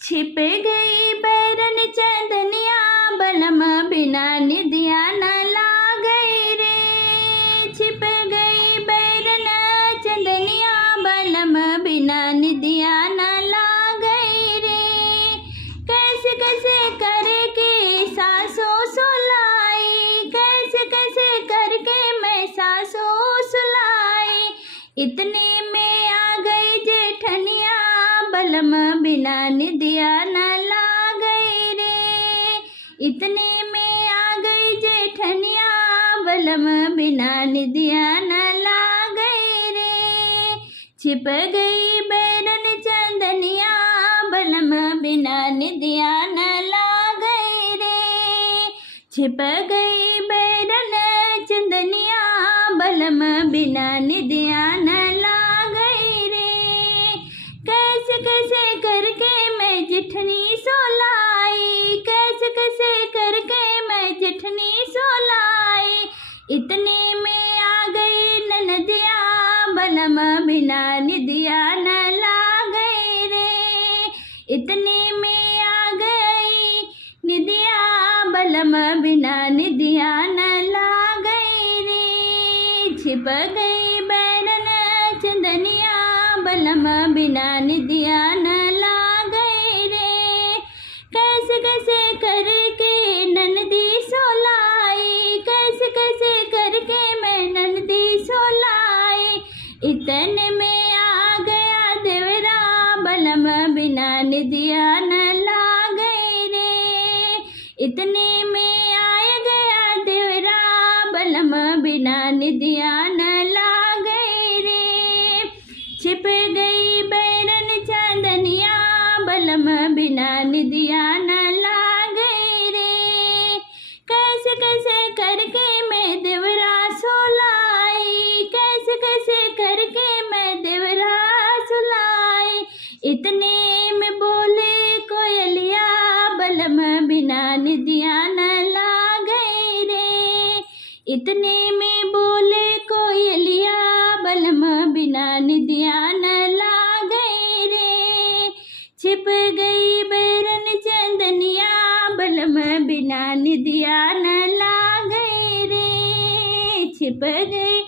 छिप गई बैरन चंदनिया बलम बिना निदिया न लागई रे। छिप गई बैरन चंदनिया बलम बिना निदिया न लागई रे। कैसे कैसे करके सासों सुलाई, कैसे कैसे करके मैं सासों सुलाई। इतने में आ गई जेठनिया बलम बिना निदिया न लागई रे। इतने में आ गई जेठनिया बलम बिना निदिया न लागई रे। छिप गई बैरन चंदनिया बलम बिना निदिया न लागई रे। छिप गई बैरन चंदनिया बलम बिना निदिया न लागई रे। कैसे कैसे करके मैं जेठनी सोलाई, कैसे कैसे करके मैं जेठनी सोलाई। इतने में आ गई ननदिया बलम बिना निदिया न लागई रे। इतने में आ गई निदिया बलम बिना निदिया न लागई रे। छिप गई बैरन चंदनिया बलम बिना निदिया न लागई रे। कैसे कैसे करके ननदी सोलाई, कैसे कैसे करके मैं ननदी सोलाई। इतने में आ गया देवरा बलम बिना निदिया न लागई रे। इतने में आ गया देवरा बलम बिना निदिया न लागई रे। छिप गई बैरन चंदनिया बलम बिना निदिया न लागई रे। कैसे कैसे करके मैं देवरा सोलाई, कैसे कैसे करके मैं देवरा सुलाई। इतने में बोले कोयलिया बलम बिना निदिया न लागई रे। इतने में बोले कोयलिया बलम बिना निदिया न लागई रे। छिप गई बैरन चंदनिया बलम बिना निदिया न लागई रे। छिप गई